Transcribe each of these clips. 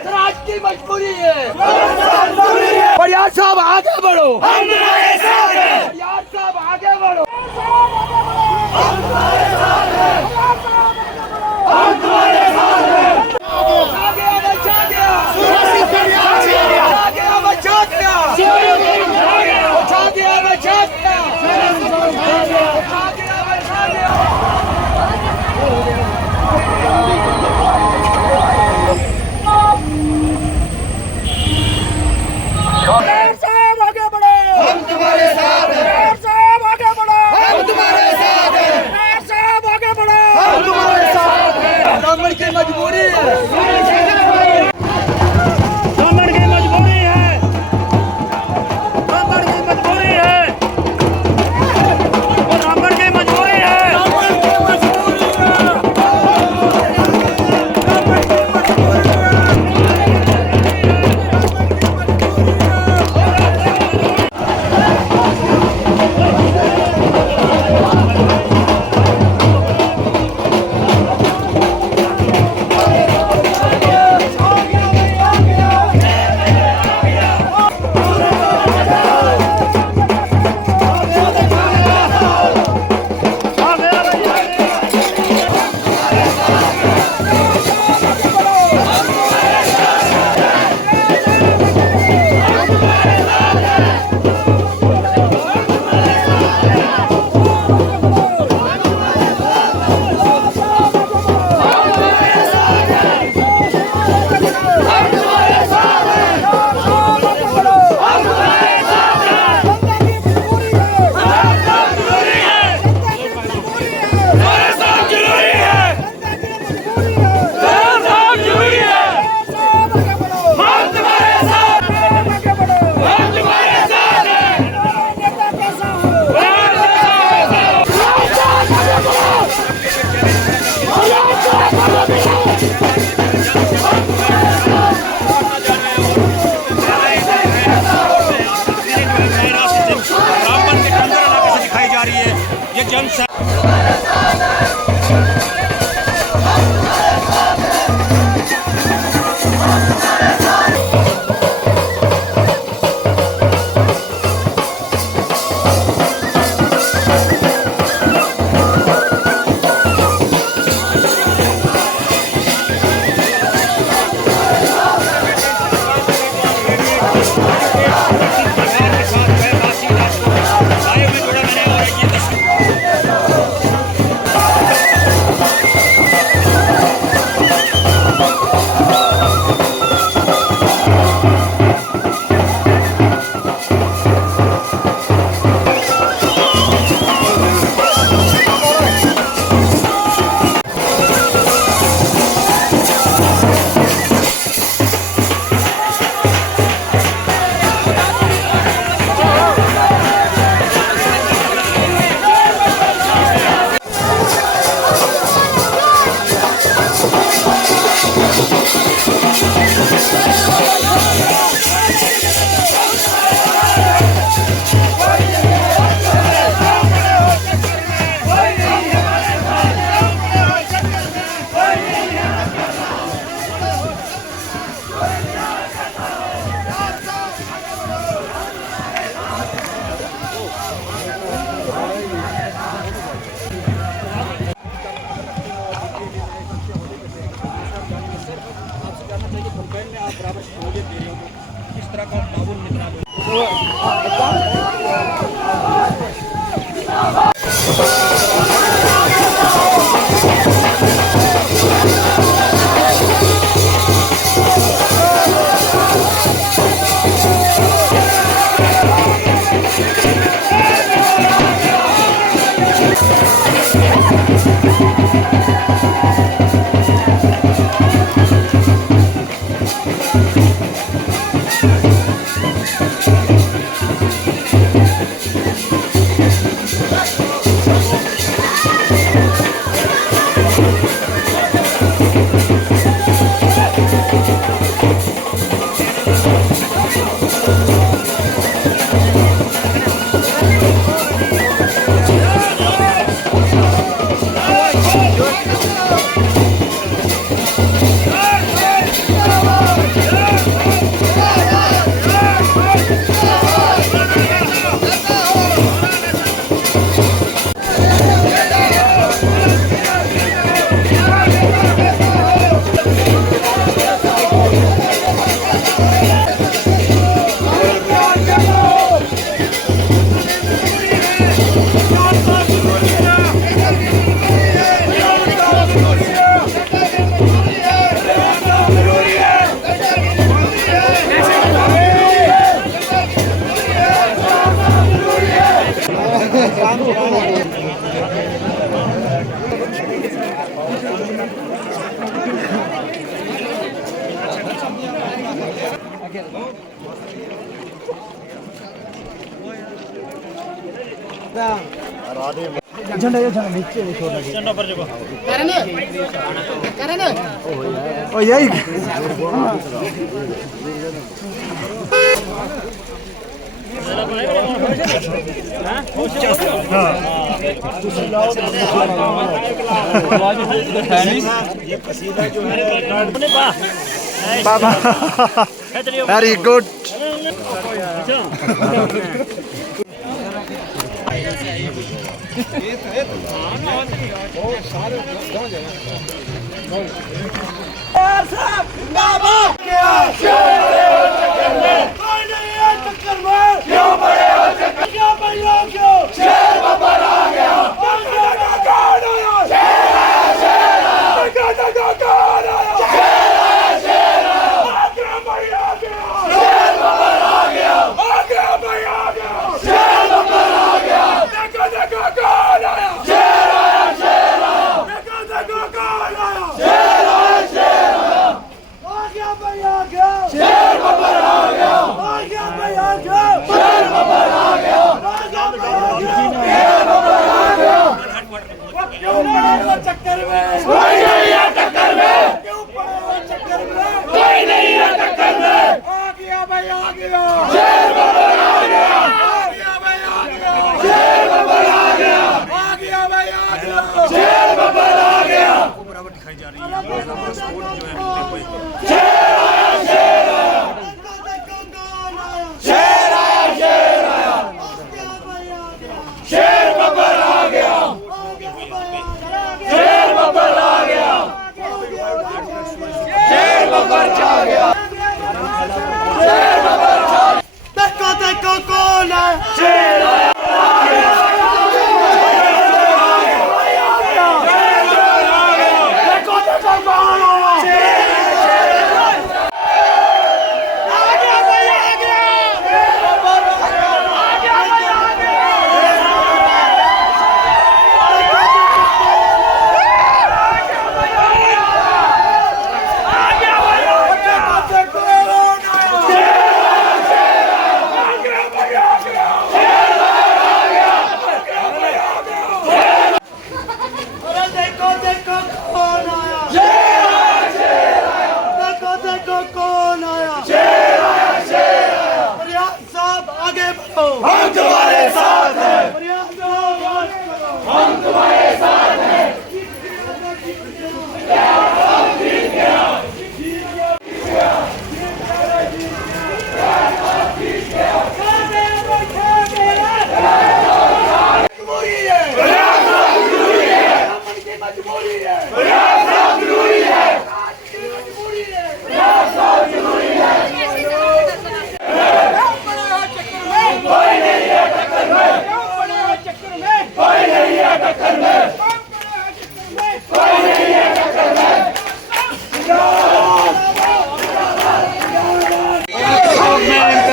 आज की मजबूरी है। परियार साहब आगे बढ़ो, हम तुम्हारे साथ हैं। परियार साहब आगे बढ़ो, हम तुम्हारे साथ हैं। हम तुम्हारे साथ हैं। बचा गया, बचा गया, बचा गया, बचा गया, बचा गया, बचा गया, बचा गया। साहब आगे बढ़ो, हम तुम्हारे साथ हैं। साहब आगे बढ़ो, हम तुम्हारे साथ हैं। साहब आगे बढ़ो, हम तुम्हारे साथ हैं। ब्राह्मण की मजबूरी है, ब्राह्मण की मजबूरी है, ब्राह्मण की मजबूरी है, ब्राह्मण की मजबूरी है, ब्राह्मण की मजबूरी है। झंडा ये झंडा नीचे छोड़ लगे झंडा पर जगह करन ओ यही ये पसीना जो है बाबा वेरी गुड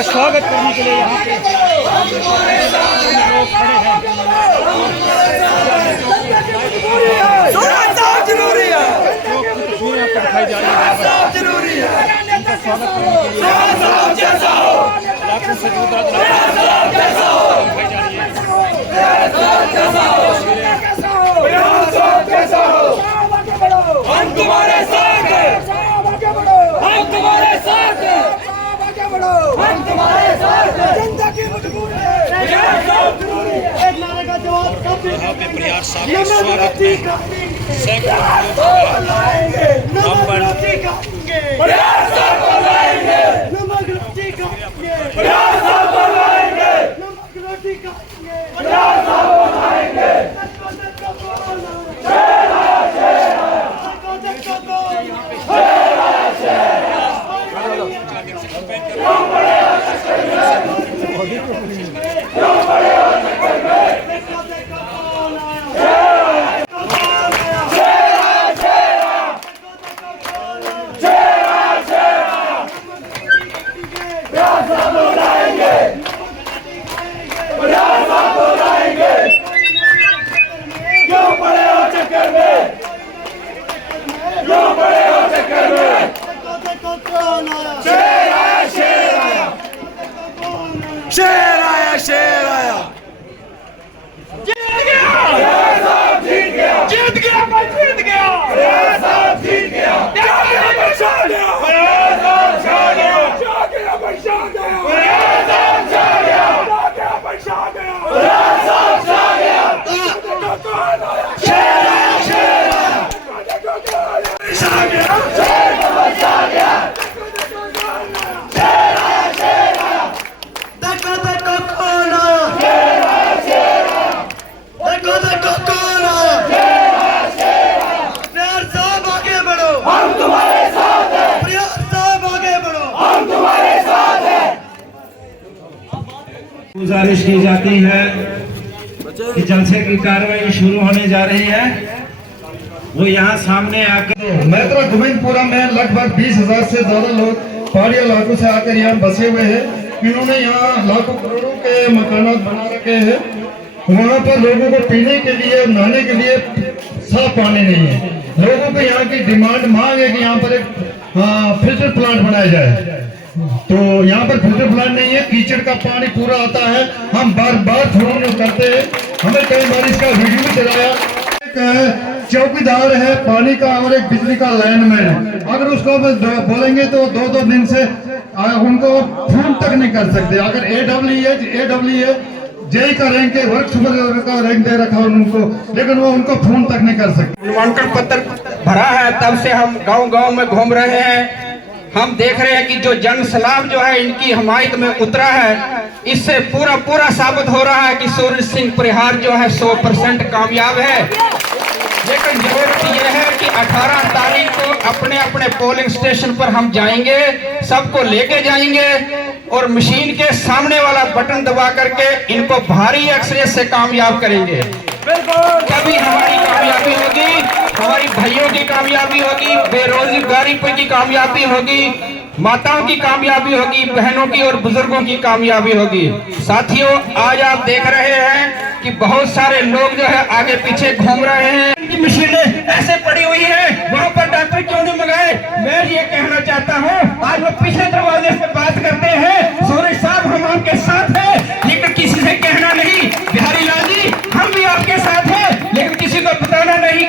स्वागत करने के लिए यहाँ पे लोग खड़े हैं। जरूरी है तस्वीरें आपको दिखाई जा रही है। जरूरी है इनका स्वागत करने के लिए लाखों से दिखाई जा रही है। हम तुम्हारे साथ हैं, हम तुम्हारे साथ हैं, हम तुम्हारे साथ हैं। जनता की मजबूरी है, एक नारे का जवाब यहाँ पे प्रयास साहब का स्वागत है। सैकड़ों शेर है शेर शेर आया, शेर आया। जीत गया जीत गया जीत गया जीत गया जीत गया गुजारिश की जाती है कि जलसे की कार्रवाई शुरू होने जा रही है, वो यहाँ सामने आकर मैत्रा गोविंदपुरा में लगभग 20,000 से ज्यादा लोग पहाड़ी इलाकों से आकर यहाँ बसे हुए हैं। इन्होंने यहाँ लाखों करोड़ों के मकानात बना रखे हैं। वहाँ पर लोगों को पीने के लिए, नहाने के लिए साफ पानी नहीं है। लोगों को यहाँ की डिमांड, मांग है कि यहाँ पर एक फिल्टर प्लांट बनाया जाए। तो यहाँ पर फिल्टर प्लांट नहीं है, कीचड़ का पानी पूरा आता है। हम बार बार फोन करते हैं, हमें कई बार इसका वीडियो भी चलाया। एक चौकीदार है पानी का और एक बिजली का लाइनमैन है। अगर उसको बोलेंगे तो 2-2 दिन से उनको फोन तक नहीं कर सकते। अगर AWE जेई का रैंक है, वर्क सुपरवाइजर का रैंक दे रखा उनको, लेकिन वो उनको फोन तक नहीं कर सकते। नामांकन पत्र भरा है, तब से हम गांव-गांव में घूम रहे हैं। हम देख रहे हैं कि जो जन सलाब जो है इनकी हमायत में उतरा है, इससे पूरा साबित हो रहा है कि सूरज सिंह परिहार जो है 100% कामयाब है। लेकिन जरूरत यह है कि 18 तारीख को अपने अपने पोलिंग स्टेशन पर हम जाएंगे, सबको लेके जाएंगे और मशीन के सामने वाला बटन दबा करके इनको भारी अक्सरियत से कामयाब करेंगे। तभी हमारी कामयाबी होगी, हमारी भाइयों की कामयाबी होगी, बेरोजगारी की कामयाबी होगी, माताओं की कामयाबी होगी, बहनों की और बुजुर्गों की कामयाबी होगी। साथियों, आज आप देख रहे हैं कि बहुत सारे लोग जो है आगे पीछे घूम रहे हैं। इनकी मशीनें ऐसे पड़ी हुई है, वहाँ पर डॉक्टर क्यों नहीं मंगाए? मैं ये कहना चाहता हूँ, आज वो पीछे दरवाजे से बात करते हैं, सूरज साहब हम आपके साथ हैं, लेकिन किसी से कहना नहीं। बिहारी लाल जी, हम भी आपके साथ हैं, लेकिन किसी को बताना नहीं।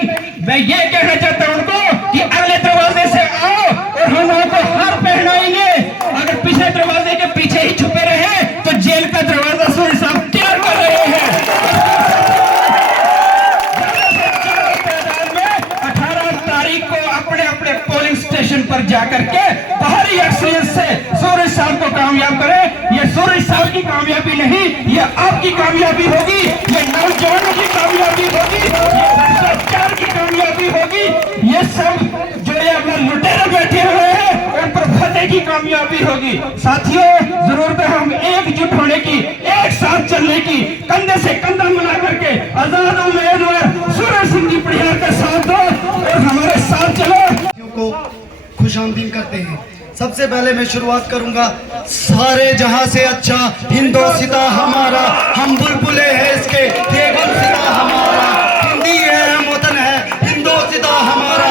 मैं ये कहना चाहता हूँ उनको कि अगले दरवाजे से आओ और हम आपको हार पहनाएंगे। अगर पिछले दरवाजे के पीछे ही छुपे रहे तो जेल का दरवाजा सूरज साहब तैयार कर रहे हैं। 18 तारीख को अपने अपने पोलिंग स्टेशन पर जाकर के बाहरी अक्सरियत से सूरज साहब को कामयाब करें। ये सूरज साहब की कामयाबी नहीं, ये आपकी कामयाबी होगी, ये नौजवानों की कामयाबी होगी, ये भ्रष्टाचार की कामयाबी होगी। ये सब जो ये अपने लुटेरे बैठे हुए हैं उन पर फतेह की कामयाबी होगी। साथियों, जरूरत है हम एकजुट होने की, एक साथ चलने की, कंधे से कंधा मिला करके आजाद उम्मीदवार सूरज सिंह जी परिहार का साथ दो और हमारे साथ चलो। को खुशामदीद करते हैं। सबसे पहले मैं शुरुआत करूंगा, सारे जहां से अच्छा हिंदोस्तां हमारा, हम बुलबुले हैं इसके, ये गुलसिता हमारा, हिंदी है हम वतन है, हिंदोस्तां हमारा।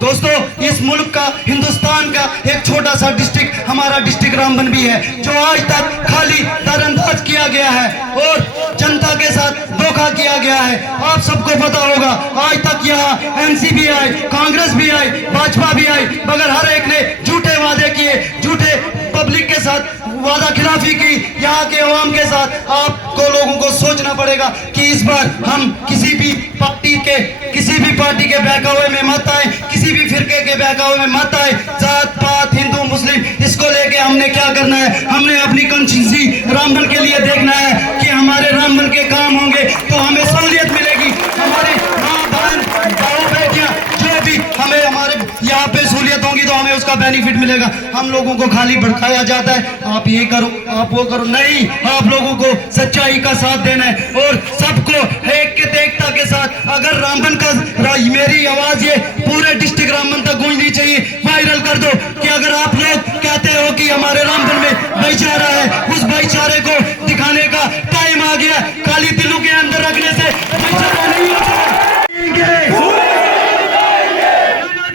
दोस्तों, इस मुल्क का, हिंदुस्तान का एक छोटा सा डिस्ट्रिक्ट हमारा डिस्ट्रिक्ट रामबन भी है, जो आज तक खाली नजरअंदाज किया गया है और जनता के साथ धोखा किया गया है। आप सबको पता होगा, आज तक यहाँ एनसी भी आई, कांग्रेस भी आई, भाजपा भी आई, मगर हर एक ने झूठे वादे किए, झूठे पब्लिक के साथ वादा खिलाफी की। यहाँ के अवाम के साथ आपको लोगों को सोचना पड़ेगा कि इस बार हम किसी भी पार्टी के बहकावे में मत आए, किसी भी फिरके के बहकावे में मत आए। जात पात, हिंदू मुस्लिम, इसको लेके हमने क्या करना है, हमने अपनी कंसिस्टेंसी रामबन के लिए देखना है कि हमारे रामबन के काम होंगे तो हमें सहूलियत मिलेगी। हमारे माँ बहन भाई बेटियां जो भी हमें हमारे यहाँ पे सहूलियत होंगी तो हमें उसका बेनिफिट मिलेगा। हम लोगों को खाली भड़काया जाता है, आप ये करो, आप वो करो, नहीं, आप लोगों को सच्चाई का साथ देना है और सबको एक के एकता के साथ। अगर रामबन का मेरी आवाज ये पूरे डिस्ट्रिक्ट रामबन तक गूंजनी चाहिए, वायरल कर दो कि अगर आप लोग कहते हो कि हमारे रामबन में भाईचारा है, उस भाईचारे को दिखाने का टाइम आ गया। काली दिलों के अंदर रखने से भाईचारा नहीं होता।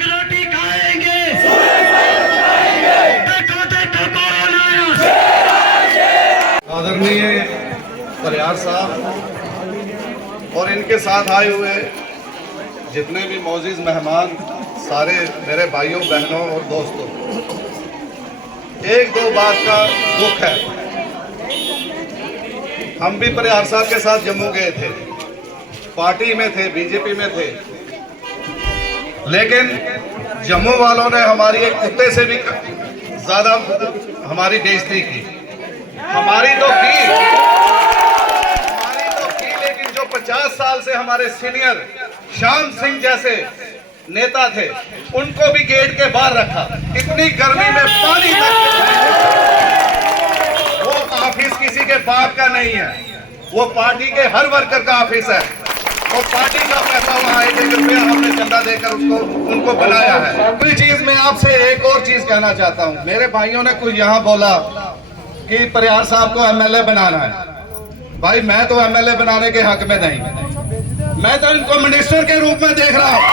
रोटी खाएंगे, आदरणीय परियार साहब और इनके साथ आए हुए जितने भी मौजूद मेहमान, सारे मेरे भाइयों बहनों और दोस्तों, एक दो बात का दुख है। हम भी परियार साहब के साथ जम्मू गए थे, पार्टी में थे, बीजेपी में थे, लेकिन जम्मू वालों ने हमारी एक कुत्ते से भी ज्यादा हमारी बेइज्जती की। हमारी तो की, लेकिन जो 50 साल से हमारे सीनियर श्याम सिंह जैसे नेता थे, उनको भी गेट के बाहर रखा। इतनी गर्मी में पानी वो ऑफिस किसी के बाप का नहीं है, वो पार्टी के हर वर्कर का ऑफिस है। वो पार्टी का पैसा वहाँ 1-1 रुपया हमने चंदा देकर उनको बनाया है। कोई चीज मैं आपसे एक और चीज कहना चाहता हूँ। मेरे भाइयों ने कुछ यहाँ बोला कि परियार साहब को एमएलए बनाना है। भाई मैं तो एमएलए बनाने के हक में नहीं, मैं तो इनको मिनिस्टर के रूप में देख रहा हूँ।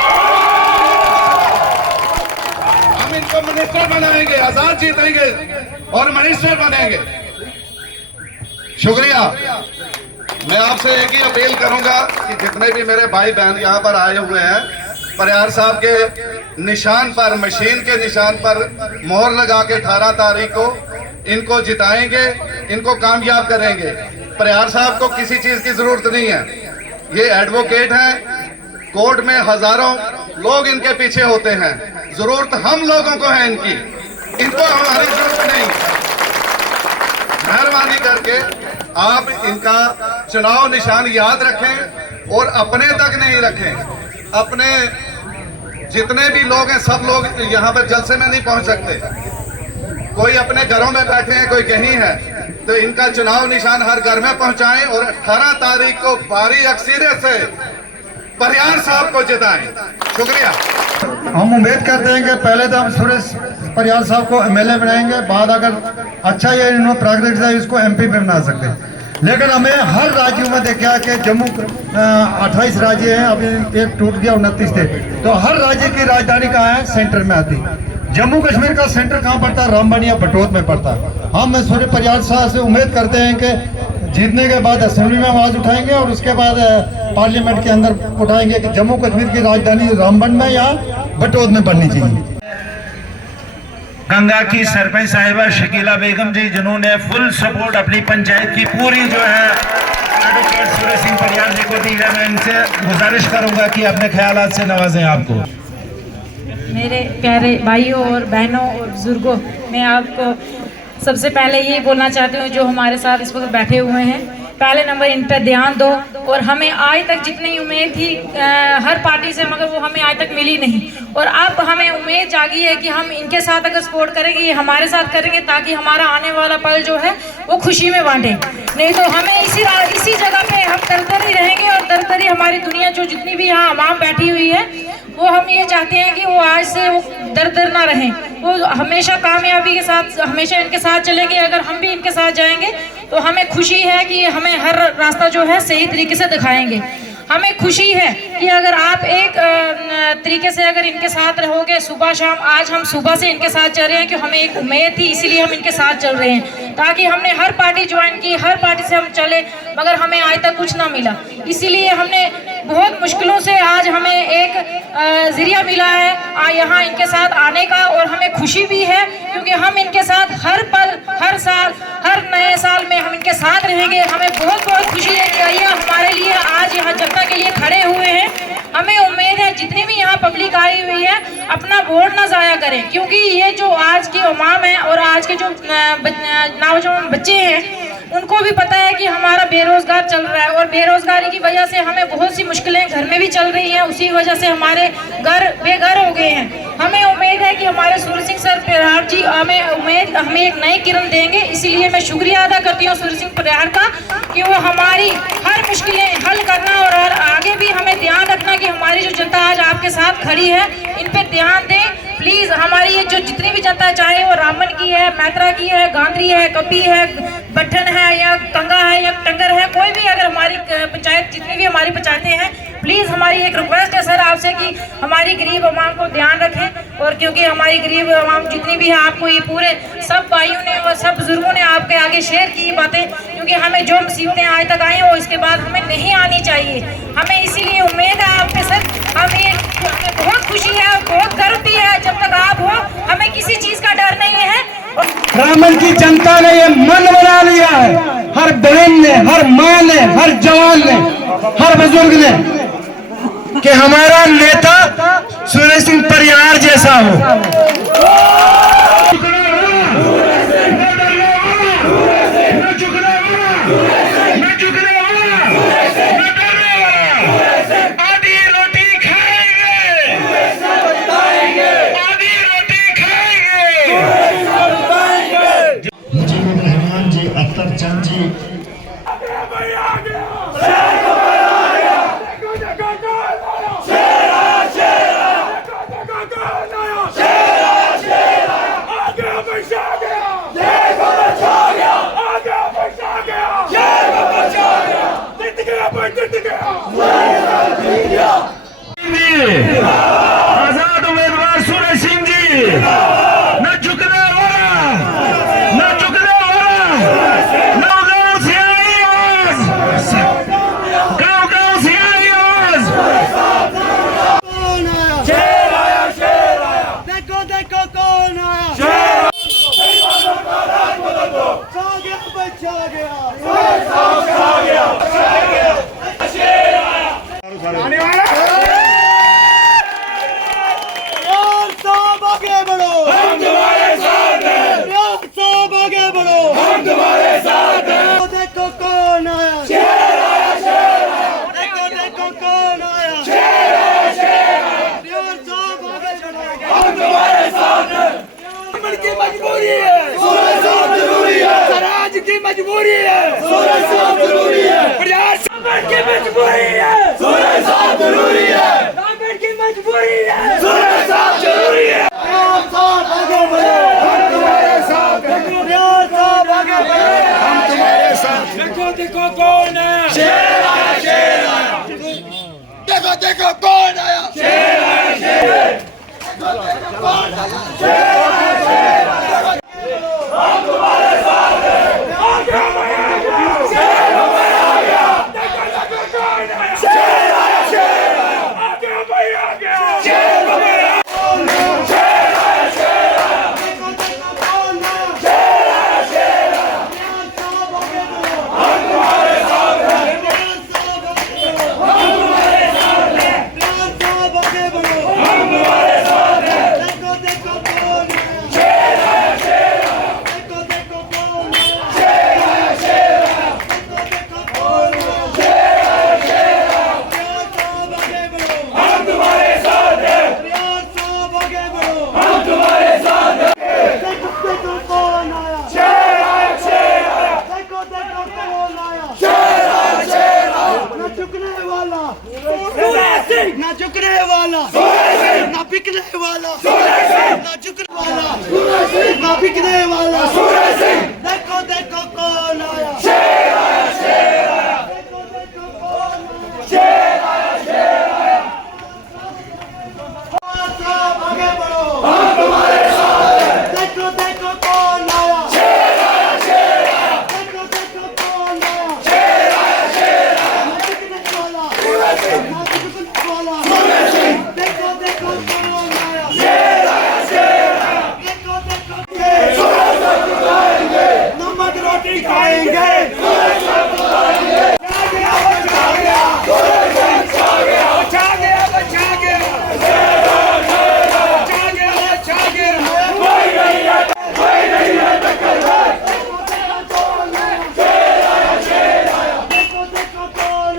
हम इनको मिनिस्टर बनाएंगे, आजाद जीतेंगे और मिनिस्टर बनेंगे। शुक्रिया। मैं आपसे एक ही अपील करूंगा कि जितने भी मेरे भाई बहन यहाँ पर आए हुए हैं, परियार साहब के निशान पर, मशीन के निशान पर मोहर लगा के 18 तारीख को इनको जिताएंगे, इनको कामयाब करेंगे। परियार साहब को किसी चीज की जरूरत नहीं है, ये एडवोकेट हैं, कोर्ट में हजारों लोग इनके पीछे होते हैं। जरूरत हम लोगों को है इनकी, इनको हमारी जरूरत नहीं। मेहरबानी करके आप इनका चुनाव निशान याद रखें और अपने तक नहीं रखें। अपने जितने भी लोग हैं, सब लोग यहाँ पर जलसे में नहीं पहुंच सकते। कोई अपने घरों में बैठे हैं, कोई कहीं है, तो इनका चुनाव निशान हर घर में पहुंचाएं और 18 तारीख को भारी अक्सरियत से परियार साहब को जिताएं। शुक्रिया। हम उम्मीद करते हैं कि पहले तो हम सुरेश परियार साहब को एमएलए बनाएंगे, बाद अगर अच्छा ये इन्होंने प्राकृतिक है इसको एमपी पे बना सकते हैं। लेकिन हमें हर राज्यों में देखा कि जम्मू 28 राज्य हैं, अभी एक टूट गया 29 थे, तो हर राज्य की राजधानी कहाँ है? सेंटर में आती। जम्मू कश्मीर का सेंटर कहाँ पड़ता है? रामबन या बटोत में पड़ता है। हम सूर्य परियार साहब से उम्मीद करते हैं कि जीतने के बाद असेंबली में आवाज उठाएंगे और उसके बाद पार्लियामेंट के अंदर उठाएंगे कि जम्मू कश्मीर की राजधानी रामबन में या बटोत में बननी चाहिए। गंगा की सरपंच साहिबा शकीला बेगम जी, जिन्होंने फुल सपोर्ट अपनी पंचायत की पूरी जो है एडवोकेट सूरज सिंह परियार जी को दी है। मैं इनसे गुजारिश करूंगा कि अपने ख्यालात से नवाजें आपको। मेरे प्यारे भाइयों और बहनों और बुजुर्गों, मैं आपको सबसे पहले ये बोलना चाहती हूँ, जो हमारे साथ इस वक्त बैठे हुए हैं, पहले नंबर इन पर ध्यान दो। और हमें आज तक जितनी उम्मीद थी हर पार्टी से, मगर वो हमें आज तक मिली नहीं। और अब हमें उम्मीद जागी है कि हम इनके साथ अगर सपोर्ट करेंगे, ये हमारे साथ करेंगे, ताकि हमारा आने वाला पल जो है वो खुशी में बांटे। नहीं तो हमें इसी जगह पे हम दरदर ही रहेंगे और दरदर ही हमारी दुनिया जो जितनी भी यहाँ आवाम बैठी हुई है, वो हम ये चाहते हैं कि वो आज से वो दरदर ना रहें, वो हमेशा कामयाबी के साथ हमेशा इनके साथ चलेंगे। अगर हम भी इनके साथ जाएंगे तो हमें खुशी है कि हमें हर रास्ता जो है सही तरीके से दिखाएंगे। हमें खुशी है कि अगर आप एक तरीके से अगर इनके साथ रहोगे सुबह शाम, आज हम सुबह से इनके साथ चल रहे हैं कि हमें एक उम्मीद थी, इसीलिए हम इनके साथ चल रहे हैं, ताकि हमने हर पार्टी ज्वाइन की, हर पार्टी से हम चले, मगर हमें आज तक कुछ ना मिला। इसीलिए हमने बहुत मुश्किलों से आज हमें एक जरिया मिला है यहाँ इनके साथ आने का। और हमें खुशी भी है क्योंकि हम इनके साथ हर पल, हर साल, हर नए साल में हम इनके साथ रहेंगे। हमें बहुत बहुत खुशी है कि ये हमारे लिए आज यहाँ जनता के लिए खड़े हुए हैं। हमें उम्मीद है जितनी भी यहाँ पब्लिक आई हुई है, अपना वोट ना ज़ाया करें, क्योंकि ये जो आज की अवाम है और आज के जो नौजवान बच्चे हैं, उनको भी पता है कि हमारा बेरोजगार चल रहा है और बेरोजगारी की वजह से हमें बहुत सी मुश्किलें घर में भी चल रही हैं। उसी वजह से हमारे घर बेघर हो गए हैं। हमें उम्मीद है कि हमारे सूरज सिंह सर परियार जी हमें एक नई किरण देंगे। इसीलिए मैं शुक्रिया अदा करती हूँ सूरज सिंह परियार का कि वो हमारी हर मुश्किलें हल करना और आगे भी हमें ध्यान रखना कि हमारी जो जनता आज आपके साथ खड़ी है, इन पर ध्यान दें प्लीज। हमारी ये जो जितनी भी जनता, चाहे वो रामबन की है, मैत्रा की है, गांधरी है, कपी है, बट्ठन है या कंगा है या टंगर है, कोई भी अगर हमारी पंचायत, जितनी भी हमारी पंचायतें हैं, प्लीज हमारी एक रिक्वेस्ट है सर आपसे कि हमारी गरीब आवाम को ध्यान रखें। और क्योंकि हमारी गरीब आवाम जितनी भी है, आपको ये पूरे सब भाइयों ने और सब बुजुर्गों ने आपके आगे शेयर की बातें, क्योंकि हमें जो मुसीबतें आज तक आई हैं वो इसके बाद हमें नहीं आनी चाहिए। हमें इसीलिए उम्मीद है आप पे सर, हमें बहुत खुशी है और बहुत गर्व भी है। जब तक आप हो हमें किसी चीज का डर नहीं है। ब्राह्मण की जनता ने ये मन बना लिया है, हर बहन ने, हर माँ ने, हर जवान ने, हर बुजुर्ग ने, कि हमारा नेता सूर्य सिंह परियार जैसा हो। रहमान जी, अख्तर चंद जी, आजाद उम्मीदवार सूर्य सिंह जी, न झुकने वाला, न झुकने वाला, गाँव से आई आवाज, गाँव से आई आवाज। देखो देखो कौन आया, छा गया बचा गया, आगे बढ़ो, हम तुम्हारे साथ हैं। साहब आगे बढ़ो, हम तुम्हारे साथ हैं। देखो कौन आया, शेर आया, शेर आया। देखो देखो कौन आया, शेर आया, शेर आया। साहब आगे बढ़ो, हम तुम्हारे साथ हैं। रामन की मजबूरी है, सूरज साहब जरूरी है। स्वराज की मजबूरी है, सूरज साहब जरूरी है। रामन की मजबूरी है, सूरज साहब जरूरी है। रामन की मजबूरी है, सूरज साहब जरूरी है। आगे बढ़ो, हम तुम्हारे साथ हैं। साहब आगे बढ़ो, हम तुम्हारे साथ। देखो देखो कौन आया, शेर आया, शेर आया। देखो देखो कौन आया, शेर आया, शेर। देखो देखो कौन आया, शेर आया, शेर आया। हम तुम्हारे साथ हैं। आगे बढ़ो, शेर हमारा आ गया। देखो देखो कौन आया, शेर आया, शेर आया। आगे बढ़ो, आगे शेर हमारा शेर आया, शेर आया। देखो देखो कौन आया, शेर आया, शेर आया। साहब आगे बढ़ो, हम तुम्हारे साथ हैं। साहब आगे बढ़ो, हम तुम्हारे साथ हैं। साहब आगे बढ़ो, हम तुम्हारे साथ हैं। देखो देखो कौन आया, शेर आया, शेर आया। देखो देखो कौन आया, शेर आया, शेर आया। देखो देखो कौन आया, शेर आया, शेर आया। साहब आगे बढ़ो, हम तुम्हारे साथ हैं। साहब आगे बढ़ो, हम तुम्हारे साथ हैं। देखो देखो कौन आया, शेर आया, शेर आया। देखो देखो कौन आया, शेर आया, शेर आया। न झुकने वाला सूरज सिंह, न झुकने वाला सूरज सिंह, न बिकने वाला सूरज सिंह, न झुकने वाला सूरज सिंह, न बिकने वाला सूरज सिंह। देखो देखो कौन आया, शेर आया, शेर आया। देखो देखो कौन आया, शेर आया, शेर आया। साहब आगे बढ़ो, हम तुम्हारे साथ हैं। देखो देखो कौन आया, शेर आया, शेर आया। देखो देखो कौन आया, शेर आया, शेर आया। न बिकने वाला सूरज सिंह, न बिकने वाला सूरज सिंह। देखो देखो कौन आया, शेर आया, शेर आया। देखो देखो सूरज साहब खाएंगे, नमक रोटी खाएंगे, सूरज साहब खाएंगे। छा गया, बचा गया, सूरज सिंह छा गया, बचा गया, बचा गया, बचा गया, बचा गया। कोई नहीं है, कोई नहीं है टक्कर में। देखो देखो कौन आया, शेर आया, शेर आया। देखो देखो कौन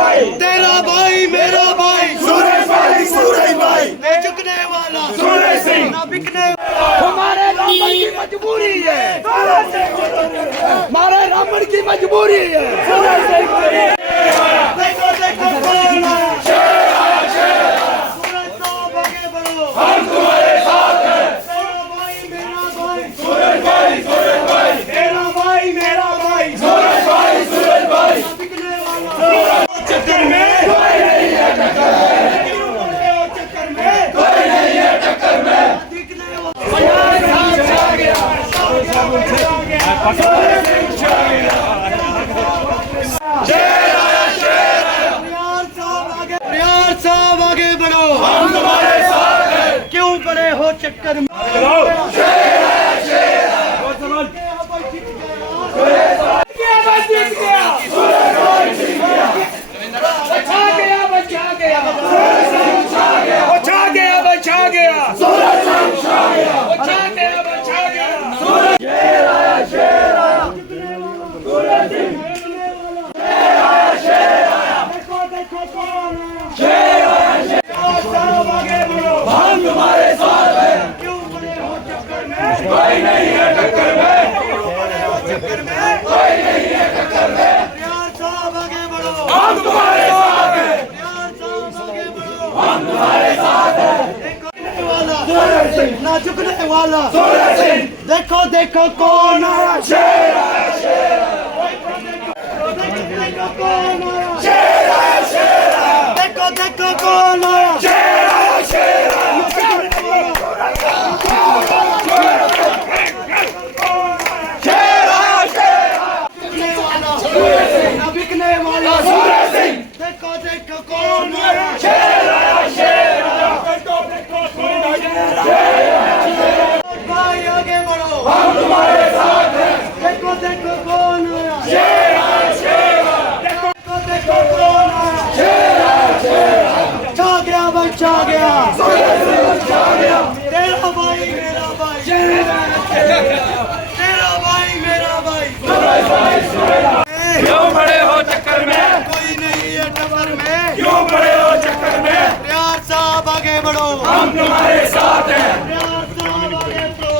आया, तेरा भाई मेरा भाई सूरज भाई, सूरज भाई। न झुकने वाला सूरज सिंह, न बिकने हमारे रामन की मजबूरी है, हमारे रामन की मजबूरी है। देखो देखो कौन आया, शेर आया, शेर आया। सूरज साहब आगे बढ़ो, हम तुम्हारे साथ हैं। तेरा भाई मेरा भाई सूरज भाई, सूरज भाई। तेरा भाई मेरा भाई सूरज भाई, सूरज भाई। बिकने वाला चक्कर में कोई नहीं है, टक्कर में चक्कर में कोई नहीं है। परिहार साहब आगे बढ़ो, हम तुम्हारे साथ हैं। परिहार साहब आगे बढ़ो, हम तुम्हारे साथ हैं। ना झुकने वाला देखो देखो कौन आया, शेर आया, शेर देखो कौन आया, शेर आया, शेर देखो देखो कौन आया, शेर आया, शेर बिकने वाला सूरज सिंह, देखो देखो कौन आया, शेर आया, शेर भाई आगे बढ़ो, हम तुम्हारे साथ हैं। देखो देखो कौन आया, शेर आया, शेर देखो देखो कौन आया, शेर आया, शेर छा गया भाई, छा गया, छा गया। तेरा भाई मेरा भाई, तेरा भाई मेरा भाई, क्यों बड़े हो चक्कर में, कोई नहीं है टक्कर में, क्यों बड़े हो चक्कर में। परिहार साहब आगे बढ़ो, हम तुम्हारे साथ हैं। परिहार साहब आगे बढ़ो,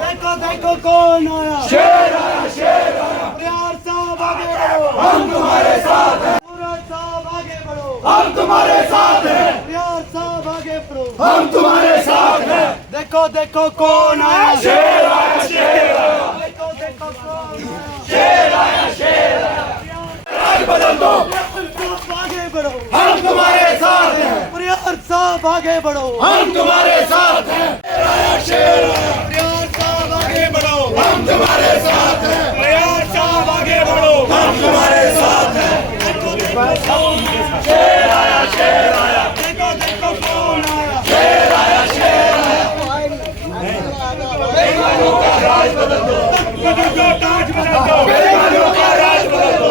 देखो देखो कौन आया, शेर आया, शेर परिहार साहब आगे बढ़ो, हम तुम्हारे साथ हैं। सूरज साहब आगे बढ़ो, हम तुम्हारे साथ हैं। परिहार साहब आगे बढ़ो, हम तुम्हारे साथ हैं। देखो देखो कौन आया, शेर आया, शेर देखो देखो कौन आया, शेर आया, शेर राज बदल दो, आगे बढ़ो, हम तुम्हारे साथ हैं। परिहार साहब आगे बढ़ो, हम तुम्हारे साथ हैं। शेर परिहार साहब आगे बढ़ो, हम तुम्हारे साथ हैं। परिहार साहब आगे बढ़ो, हम तुम्हारे साथ हैं। शेर आया, शेर आया, देखो देखो कौन आया, शेर आया, शेर बेईमानों का राज बदल दो, बदल दो, ताज बदल दो, बेईमानों का राज बदल दो,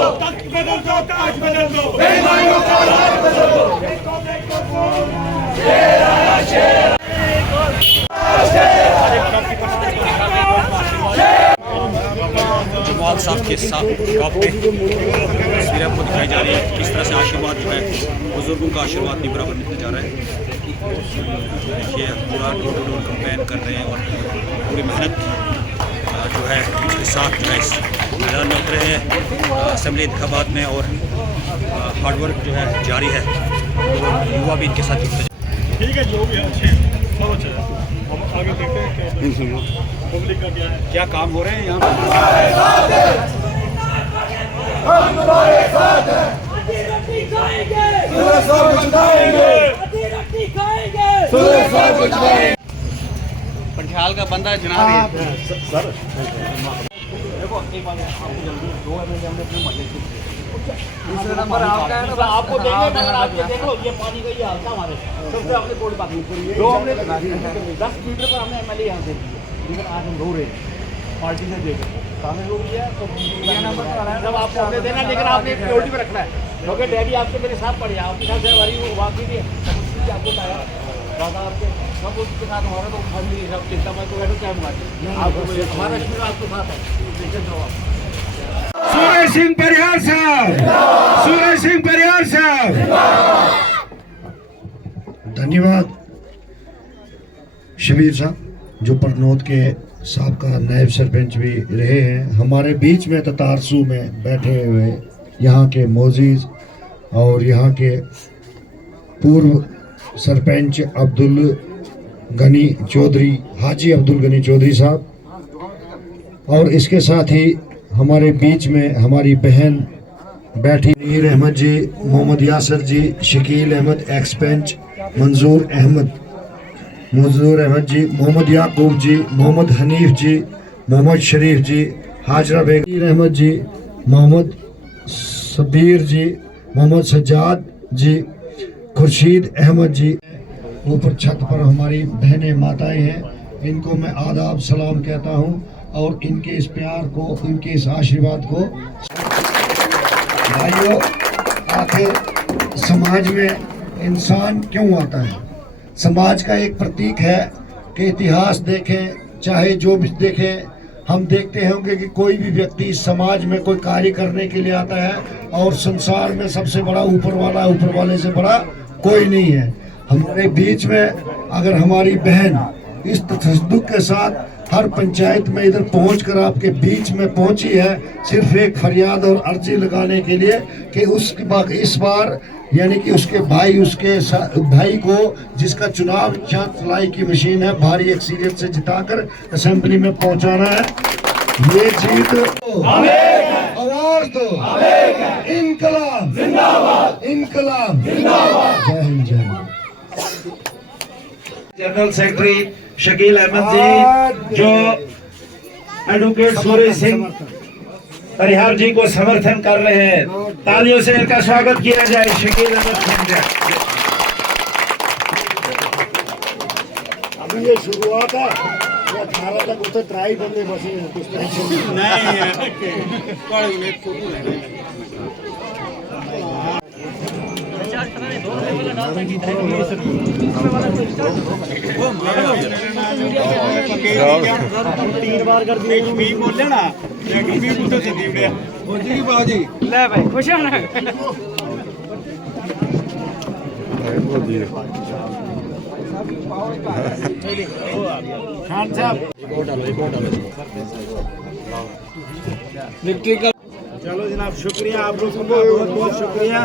बदल दो, ताज बदल दो, बेईमानों का राज बदल दो। देखो देखो कौन आया, शेर आया, शेर जमाल साहब के साथ टॉप पे तस्वीरें आपको दिखाई जा रही है। किस तरह से आशीर्वाद जो है बुजुर्गों का आशीर्वाद नहीं बराबर मिलने जा रहा है। देखिए पूरा डोर टू डोर कैंपेन कर रहे हैं और पूरी मेहनत जो है उसके साथ जो है इस मैदान में उतरे हैं असेंबली इंतखाबात में और हार्डवर्क जो है जारी है। तो युवा भी इनके साथ जुड़ते हैं। ठीक है, जो भी है अच्छे बहुत अच्छा है। हम आगे देखते हैं कि पब्लिक का क्या काम हो रहे हैं यहाँ पर। पंचाल का बंदा जनाब है सर। देखो एक बात आपको जल्दी 2 एमएलए हमने अपने महल्ले से दूसरा नंबर आपका है ना, आपको देंगे मगर आप ये देखो ये पानी का ये हाल था हमारे सबसे अपने कोई बात नहीं। 2 हमने 10 मीटर पर हमने एमएलए यहाँ से लेकिन आज हम रो रहे हैं पार्टी से दे कांग्रेस लोग भी है तो नंबर जब आपको हमने देना लेकिन आपने प्रायोरिटी में रखना है क्योंकि डैडी आपके मेरे साथ पड़े आपके साथ हमारी वाकई भी आपको बताया दादा आपके सब उसके साथ हमारा तो फैमिली सब चिंता मत करो क्या आपको हमारा आशीर्वाद आपके साथ है। देखिए जवाब सूरज सिंह परिहार साहब, सूरज सिंह परिहार साहब। धन्यवाद शबीर साहब जो परनौत के साबका नायब सरपंच भी रहे हैं, हमारे बीच में ततारसू में बैठे हुए यहाँ के मोजीज और यहाँ के पूर्व सरपंच अब्दुल गनी चौधरी, हाजी अब्दुल गनी चौधरी साहब, और इसके साथ ही हमारे बीच में हमारी बहन बैठी मीर अहमद जी, मोहम्मद यासर जी, शकील अहमद एक्स पेंच, मंजूर अहमद जी, मोहम्मद याकूब जी, मोहम्मद हनीफ जी, मोहम्मद शरीफ जी, हाजरा बेगम अहमद जी, मोहम्मद सबीर जी, मोहम्मद सज्जाद जी, खुर्शीद अहमद जी। ऊपर छत पर हमारी बहनें माताएं हैं, इनको मैं आदाब सलाम कहता हूं और इनके इस प्यार को, इनके इस आशीर्वाद को। भाइयों, आखिर समाज में इंसान क्यों आता है? समाज का एक प्रतीक है कि इतिहास देखें चाहे जो भी देखें, हम देखते होंगे कि कोई भी व्यक्ति समाज में कोई कार्य करने के लिए आता है और संसार में सबसे बड़ा ऊपर वाला, ऊपर वाले से बड़ा कोई नहीं है। हमारे बीच में अगर हमारी बहन इस तसद्दुक के साथ हर पंचायत में इधर पहुंचकर आपके बीच में पहुंची है, सिर्फ एक फरियाद और अर्जी लगाने के लिए कि इस बार यानी कि उसके भाई को जिसका चुनाव चलाई की मशीन है भारी अक्सरियत से जिताकर असेंबली में पहुंचाना है। ये जीत आवाज दो, इनकलाब जिंदाबाद, इनकलाब जिंदाबाद। जय हिंद, जय हिंद। जनरल सेक्रेटरी शकील अहमद जी जो एडवोकेट सूरज सिंह परिहार जी को समर्थन कर रहे हैं, तालियों से इनका स्वागत किया जाए। शकील अहमद सिंह अभी ये शुरुआत है, 18 तक उसे ट्राई बंदे बसे हैं, कुछ टेंशन तीन बार कर दिए बोले ना ले भाई खुश होना खान साहब चलो जनाब, शुक्रिया आप लोगों का, बहुत बहुत शुक्रिया।